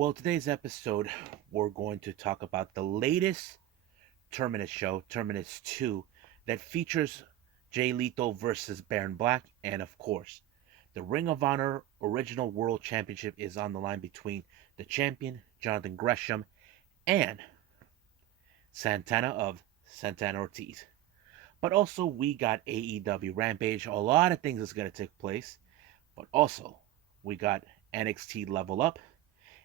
Well, today's episode, we're going to talk about the latest Terminus show, Terminus 2, that features Jay Lethal versus Baron Black, and of course, the Ring of Honor Original World Championship is on the line between the champion, Jonathan Gresham, and Santana of Santana Ortiz. But also, we got AEW Rampage, a lot of things is going to take place, but also, we got NXT Level Up.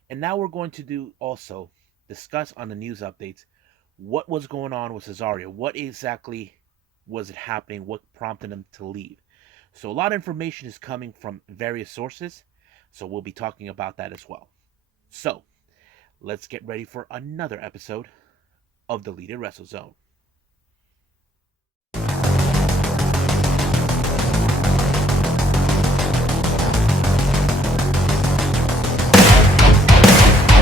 And now we're going to do also discuss on the news updates what was going on with Cesaro. What exactly was it happening? What prompted him to leave? So a lot of information is coming from various sources. So we'll be talking about that as well. So let's get ready for another episode of the Deleted Wrestle Zone.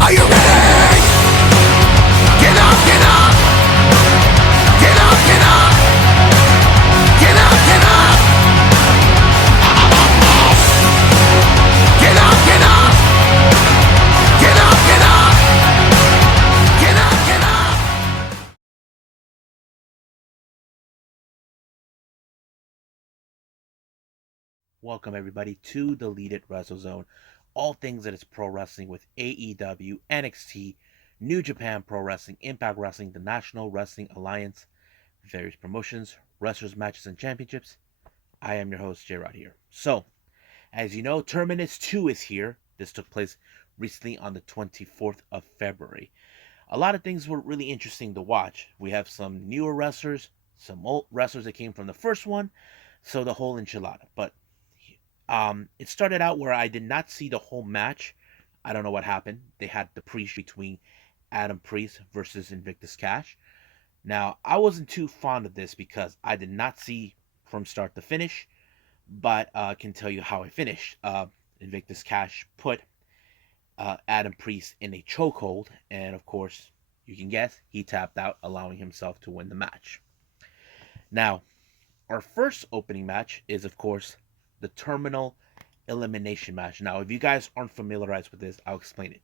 Are you ready? Get up, get up! Get up, get up! Get up, get up! Get up, get up! Get up, get up! Get up, get up! Welcome everybody to the Deleted Wrestle Zone. All things that is pro wrestling with AEW, NXT, New Japan Pro Wrestling, Impact Wrestling, the National Wrestling Alliance, various promotions, wrestlers, matches, and championships. I am your host, J-Rod here. So, as you know, Terminus 2 is here. This took place recently on the 24th of February. A lot of things were really interesting to watch. We have some newer wrestlers, some old wrestlers that came from the first one, so the whole enchilada. But it started out where I did not see the whole match. I don't know what happened. They had the priest between Adam Priest versus Invictus Cash. Now, I wasn't too fond of this because I did not see from start to finish, but I can tell you how I finished. Invictus Cash put Adam Priest in a chokehold, and of course, you can guess, he tapped out, allowing himself to win the match. Now, our first opening match is, of course, the Terminal Elimination match. Now, if you guys aren't familiarized with this, I'll explain it.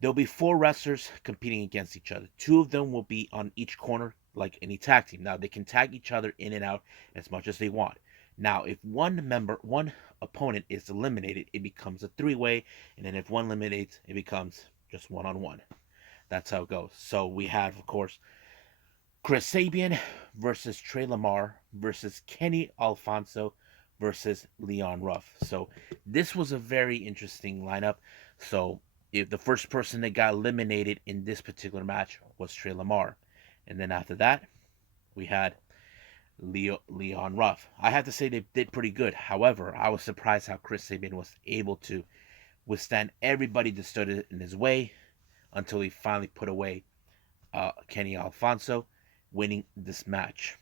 There'll be 4 wrestlers competing against each other. 2 of them will be on each corner, like any tag team. Now, they can tag each other in and out as much as they want. Now, if one opponent is eliminated, it becomes a 3-way, and then if one eliminates, it becomes just 1-on-1. That's how it goes. So we have, of course, Chris Sabian versus Trey Lamar versus Kenny Alfonso versus Leon Ruff. So this was a very interesting lineup. So if the first person that got eliminated in this particular match was Trey Lamar, and then after that we had Leon Ruff. I have to say they did pretty good. However, I was surprised how Chris Sabian was able to withstand everybody that stood in his way until he finally put away Kenny Alfonso, winning this match.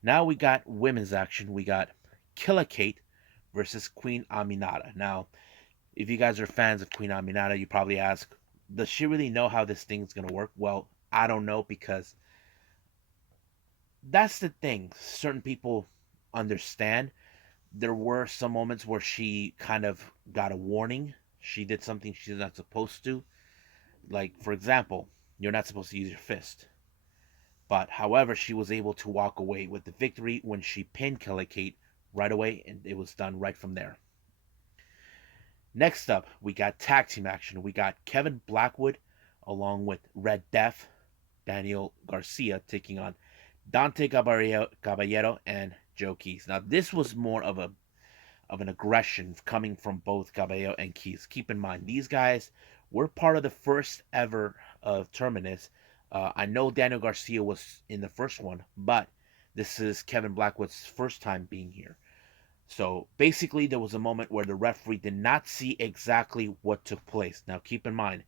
Now we got women's action. We got Killer Kate versus Queen Aminata. Now, if you guys are fans of Queen Aminata, you probably ask, does she really know how this thing's going to work? Well, I don't know, because that's the thing. Certain people understand. There were some moments where she kind of got a warning. She did something she's not supposed to. Like, for example, you're not supposed to use your fist. But, however, she was able to walk away with the victory when she pinned Killer Kate right away, and it was done right from there. Next up, we got tag team action. We got Kevin Blackwood along with Red Death, Daniel Garcia, taking on Dante Caballero and Joe Keys. Now, this was more of an aggression coming from both Caballero and Keys. Keep in mind, these guys were part of the first ever of Terminus. I know Daniel Garcia was in the first one, but this is Kevin Blackwood's first time being here. So basically, there was a moment where the referee did not see exactly what took place. Now, keep in mind,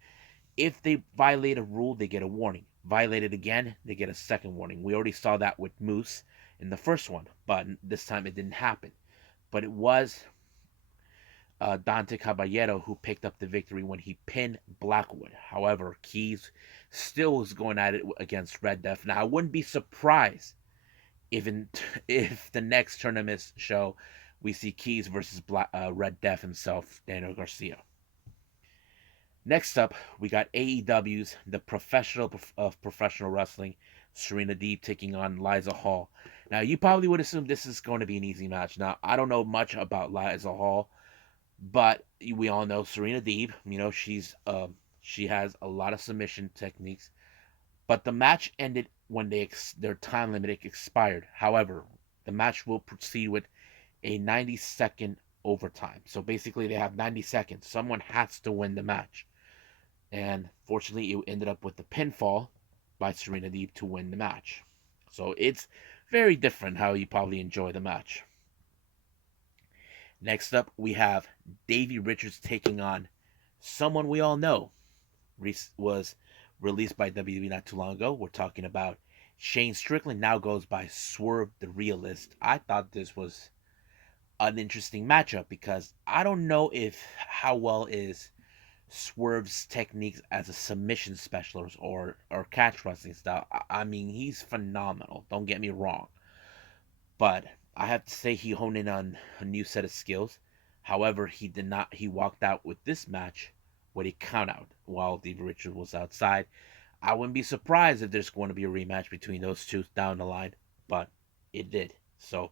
if they violate a rule, they get a warning. Violate it again, they get a second warning. We already saw that with Moose in the first one, but this time it didn't happen. But it was Dante Caballero who picked up the victory when he pinned Blackwood. However, Keys still was going at it against Red Death. Now, I wouldn't be surprised if the next tournament show we see Keys versus Red Death himself, Daniel Garcia. Next up, we got AEW's The Professional of Professional Wrestling, Serena Deeb taking on Liza Hall. Now, you probably would assume this is going to be an easy match. Now, I don't know much about Liza Hall, but we all know Serena Deeb. She has a lot of submission techniques. But the match ended when their time limit expired. However, the match will proceed with a 90-second overtime. So basically, they have 90 seconds. Someone has to win the match. And fortunately, it ended up with the pinfall by Serena Deeb to win the match. So it's very different how you probably enjoy the match. Next up, we have Davey Richards taking on someone we all know was released by WWE not too long ago. We're talking about Shane Strickland, now goes by Swerve the Realist. I thought this was an interesting matchup because I don't know if how well is Swerve's techniques as a submission specialist or catch wrestling style. I mean, he's phenomenal. Don't get me wrong, but I have to say he honed in on a new set of skills. However, he did not. He walked out with this match with a count out while Davey Richards was outside. I wouldn't be surprised if there's going to be a rematch between those two down the line, but it did. So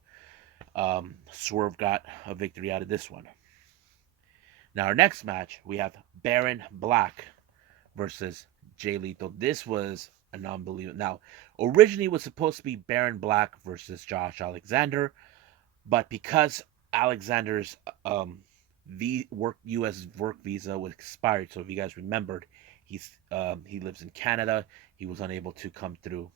Swerve got a victory out of this one. Now, our next match, we have Baron Black versus Jay Lethal. This was an unbelievable. Now, originally it was supposed to be Baron Black versus Josh Alexander, but because Alexander's U.S. work visa was expired, so if you guys remembered, he lives in Canada. He was unable to come through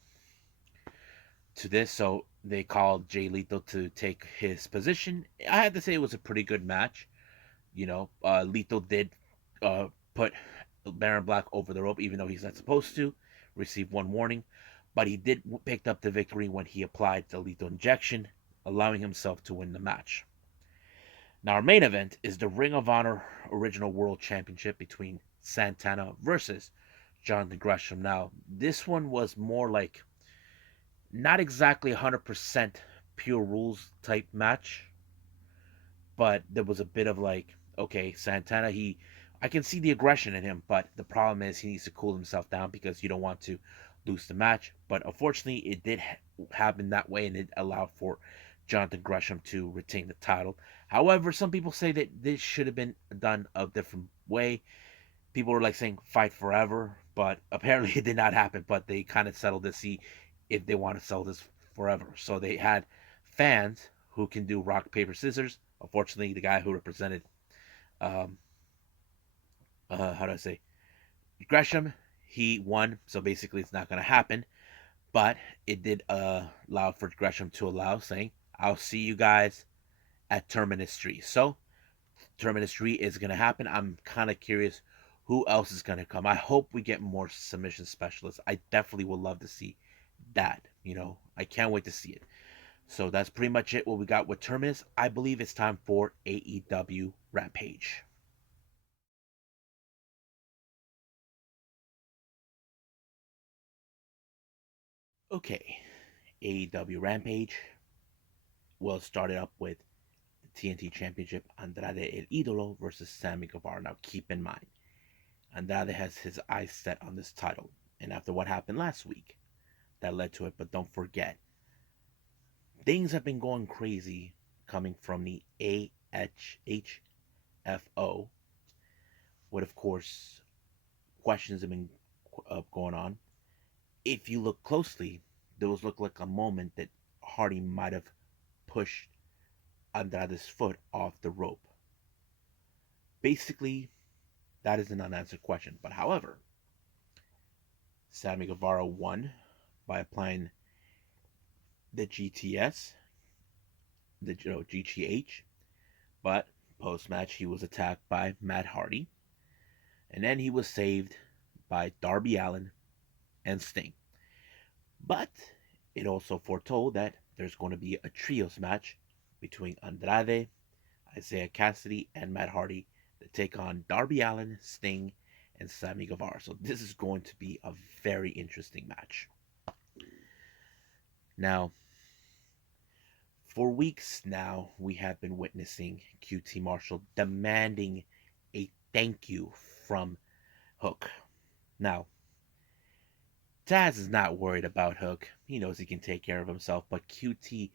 to this, so they called Jay Lethal to take his position. I had to say it was a pretty good match. Lethal did put Baron Black over the rope, even though he's not supposed to. Received one warning, but he did pick up the victory when he applied the lethal injection, allowing himself to win the match. Now, our main event is the Ring of Honor Original World Championship between Santana versus Jonathan Gresham. Now, this one was more like not exactly 100% pure rules type match, but there was a bit of like, okay, Santana, I can see the aggression in him, but the problem is he needs to cool himself down because you don't want to lose the match. But unfortunately, it did happen that way, and it allowed for Jonathan Gresham to retain the title. However, some people say that this should have been done a different way. People were like saying fight forever, but apparently it did not happen. But they kind of settled to see if they want to sell this forever. So they had fans who can do rock paper scissors. Unfortunately, the guy who represented um, how do I say Gresham, he won, so basically it's not going to happen. But it did allow for Gresham to allow, saying, "I'll see you guys at Terminus 3." So Terminus 3 is going to happen. I'm kind of curious who else is going to come. I hope we get more submission specialists. I definitely would love to see that. I can't wait to see it. So that's pretty much it. What we got with Terminus. I believe it's time for AEW Rampage. Okay, AEW Rampage will start it up with the TNT Championship, Andrade El Idolo versus Sammy Guevara. Now keep in mind, Andrade has his eyes set on this title, and after what happened last week, that led to it. But don't forget, things have been going crazy coming from the AHFO, with of course questions have been going on. If you look closely, those look like a moment that Hardy might have pushed Andrade's foot off the rope. Basically, that is an unanswered question. But however, Sammy Guevara won by applying the GTS, the GTH, but post match he was attacked by Matt Hardy, and then he was saved by Darby Allin and Sting. But it also foretold that there's going to be a trios match between Andrade, Isaiah Cassidy, and Matt Hardy to take on Darby Allin, Sting, and Sammy Guevara. So this is going to be a very interesting match. Now, for weeks now, we have been witnessing QT Marshall demanding a thank you from Hook. Now, Taz is not worried about Hook. He knows he can take care of himself, but QT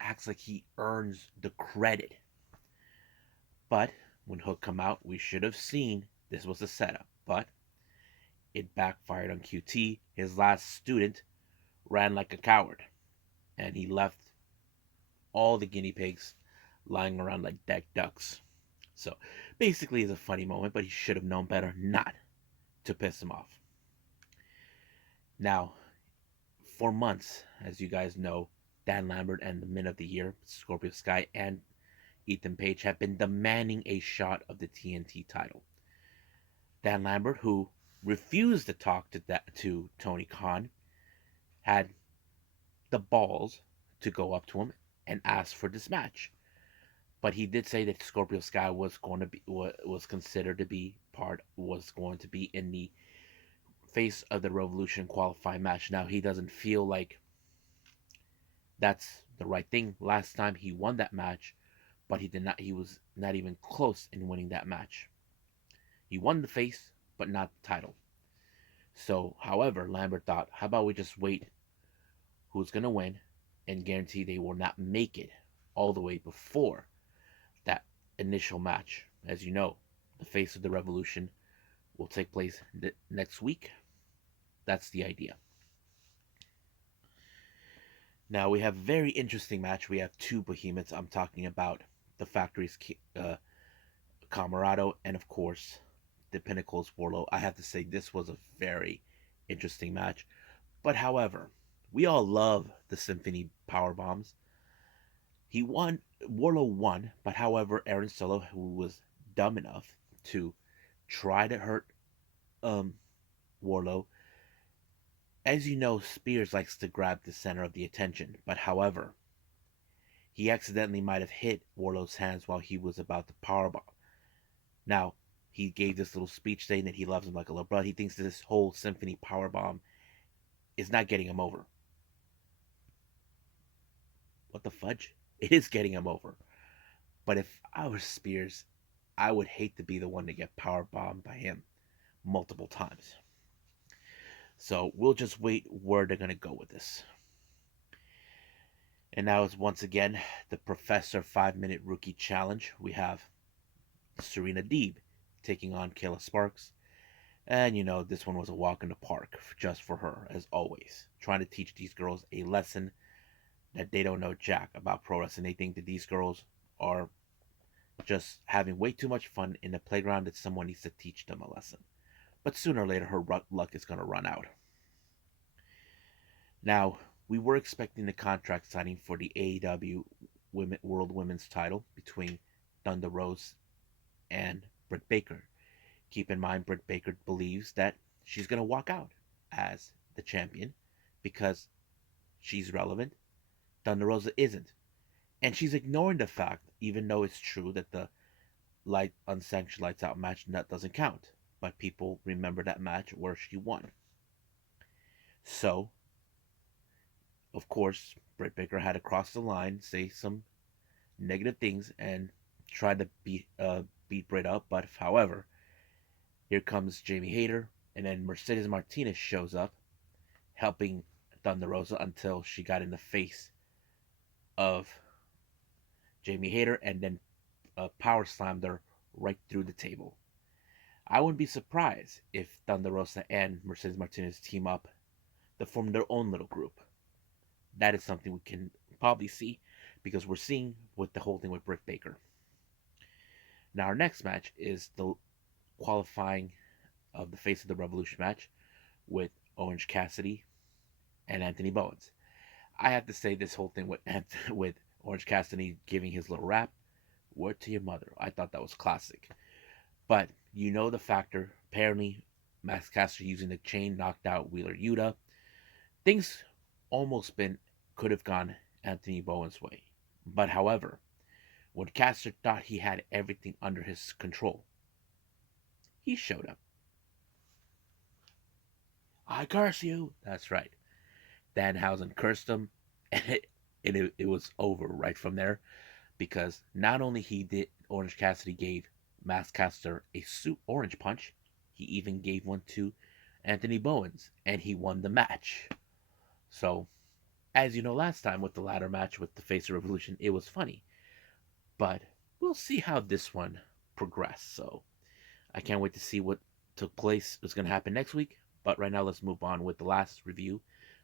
acts like he earns the credit. But when Hook come out, we should have seen this was a setup, but it backfired on QT. His last student ran like a coward, and he left all the guinea pigs lying around like dead ducks. So basically, it's a funny moment, but he should have known better not to piss him off. Now, for months, as you guys know, Dan Lambert and the Men of the Year, Scorpio Sky, and Ethan Page have been demanding a shot of the TNT title. Dan Lambert, who refused to talk to Tony Khan, had the balls to go up to him and ask for this match. But he did say that Scorpio Sky was considered to be was going to be in the face of the Revolution qualifying match. Now he doesn't feel like that's the right thing. Last time he won that match, but he was not even close in winning that match. He won the face, but not the title. So, however, Lambert thought, how about we just wait who's going to win and guarantee they will not make it all the way before that initial match. As you know, the face of the Revolution will take place next week. That's the idea. Now we have a very interesting match. We have two behemoths. I'm talking about the Factory's Camarado and, of course, the Pinnacle's Warlow. I have to say this was a very interesting match. But however, we all love the Symphony power bombs. He won. Warlow won, but however, Aaron Solo, who was dumb enough to try to hurt Warlow. As you know, Spears likes to grab the center of the attention, but however, he accidentally might have hit Warlow's hands while he was about to powerbomb. Now, he gave this little speech saying that he loves him like a little brother. He thinks that this whole Symphony powerbomb is not getting him over. What the fudge? It is getting him over. But if I was Spears, I would hate to be the one to get powerbombed by him multiple times. So we'll just wait where they're going to go with this. And now it's once again the Professor 5-Minute Rookie Challenge. We have Serena Deeb taking on Kayla Sparks. And you know, this one was a walk in the park just for her, as always. Trying to teach these girls a lesson that they don't know jack about pro wrestling. They think that these girls are just having way too much fun in the playground that someone needs to teach them a lesson. But sooner or later, her luck is going to run out. Now, we were expecting the contract signing for the AEW World Women's title between Thunder Rose and Britt Baker. Keep in mind, Britt Baker believes that she's going to walk out as the champion because she's relevant. Thunder Rosa isn't. And she's ignoring the fact, even though it's true that the unsanctioned lights out match doesn't count. But people remember that match where she won. So, of course, Britt Baker had to cross the line, say some negative things, and try to beat Britt up. But however, here comes Jamie Hayter, and then Mercedes Martinez shows up, helping Thunder Rosa until she got in the face of Jamie Hayter, and then power slammed her right through the table. I wouldn't be surprised if Thunder Rosa and Mercedes Martinez team up to form their own little group. That is something we can probably see because we're seeing with the whole thing with Britt Baker. Now our next match is the qualifying of the Face of the Revolution match with Orange Cassidy and Anthony Bowens. I have to say this whole thing with Orange Cassidy giving his little rap, word to your mother. I thought that was classic. But you know the factor. Apparently, Max Caster using the chain knocked out Wheeler Yuta. Things almost could have gone Anthony Bowen's way. But however, when Caster thought he had everything under his control, he showed up. I curse you. That's right. Danhausen cursed him, and it was over right from there. Because not only Orange Cassidy gave Max Caster a orange punch, He even gave one to Anthony Bowens, and he won the match. So, as you know, last time with the ladder match with the Face of Revolution, it was funny. But we'll see how this one progresses. So, I can't wait to see what took place, what's going to happen next week. But right now, let's move on with the last review.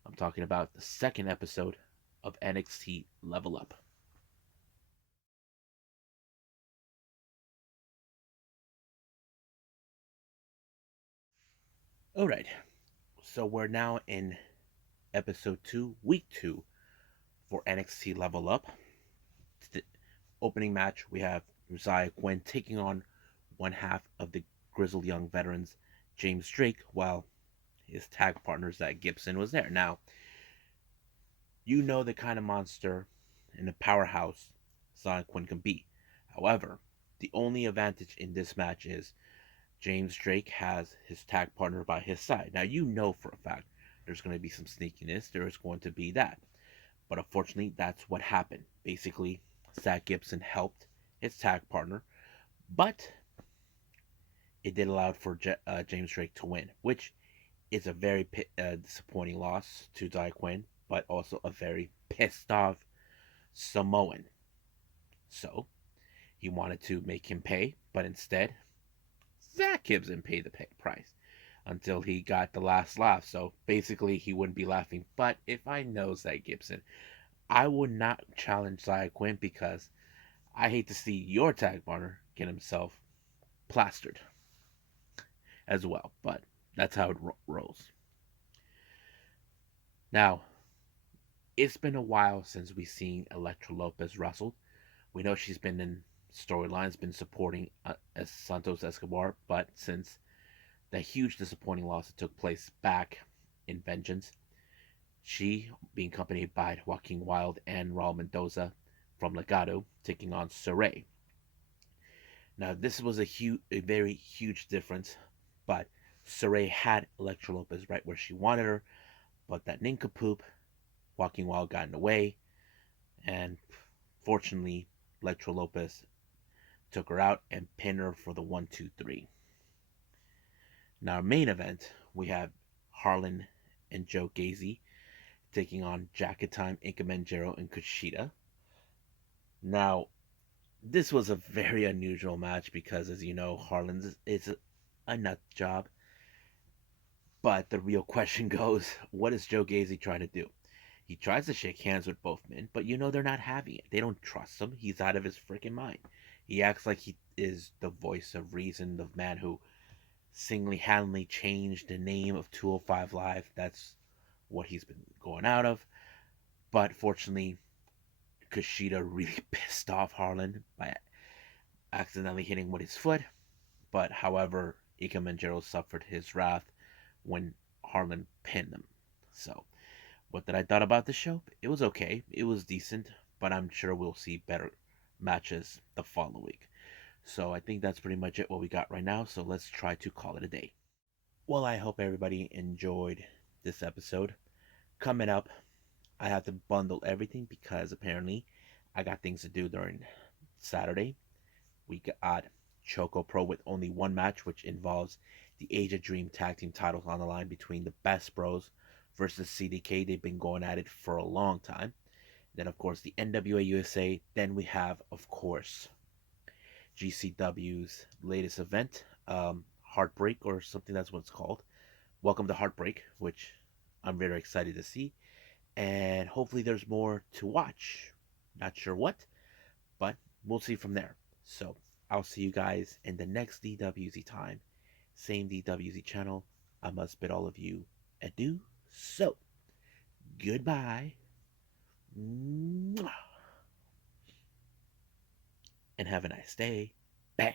I'm talking about the second episode of NXT Level Up. Alright, so we're now in episode 2, week 2 for NXT Level Up. The opening match, we have Uzziah Quinn taking on one half of the Grizzled Young Veterans, James Drake, while his tag partner, Zach Gibson, was there. Now, you know the kind of monster and the powerhouse Uzziah Quinn can be. However, the only advantage in this match is James Drake has his tag partner by his side. Now, you know for a fact there's going to be some sneakiness. There is going to be that. But unfortunately, that's what happened. Basically, Zach Gibson helped his tag partner, but it did allow for James Drake to win, which is a very disappointing loss to Uzziah Quinn, but also a very pissed off Samoan. So, he wanted to make him pay, but instead, Zach Gibson paid the price until he got the last laugh. So basically, he wouldn't be laughing. But if I know Zach Gibson, I would not challenge Zach Quinn because I hate to see your tag partner get himself plastered as well. But that's how it rolls. Now, it's been a while since we've seen Elektra Lopez wrestle. We know she's been in storylines, been supporting as Santos Escobar, but since the huge disappointing loss that took place back in Vengeance, she, being accompanied by Joaquin Wilde and Raul Mendoza from Legado, taking on Saray. Now, this was a very huge difference, but Saray had Elektra Lopez right where she wanted her, but that nincompoop, Joaquin Wilde, got in the way, and fortunately, Elektra Lopez took her out and pinned her for the 1-2-3. Now, our main event, we have Harlan and Joe Gacy taking on Jacket Time, Ika Manjaro, and Kushida. Now, this was a very unusual match because, as you know, Harlan is a nut job. But the real question goes, what is Joe Gacy trying to do? He tries to shake hands with both men, but you know they're not having it. They don't trust him. He's out of his freaking mind. He acts like he is the voice of reason, the man who single-handedly changed the name of 205 Live. That's what he's been going out of. But fortunately, Kushida really pissed off Harlan by accidentally hitting him with his foot. But however, Ika Manjaro suffered his wrath when Harlan pinned him. So, what did I thought about the show? It was okay. It was decent, but I'm sure we'll see better matches the following week. So I think that's pretty much it what we got right now. So let's try to call it a day. Well, I hope everybody enjoyed this episode. Coming up, I have to bundle everything because apparently I got things to do during Saturday. We got Choco Pro with only one match, which involves the Age of Dream Tag Team titles on the line between the Best Bros versus CDK. They've been going at it for a long time. Then, of course, the NWA USA. Then we have, of course, GCW's latest event, Heartbreak, or something, that's what it's called. Welcome to Heartbreak, which I'm very excited to see. And hopefully there's more to watch. Not sure what, but we'll see from there. So I'll see you guys in the next DWZ time. Same DWZ channel. I must bid all of you adieu. So, goodbye. And have a nice day. Bang.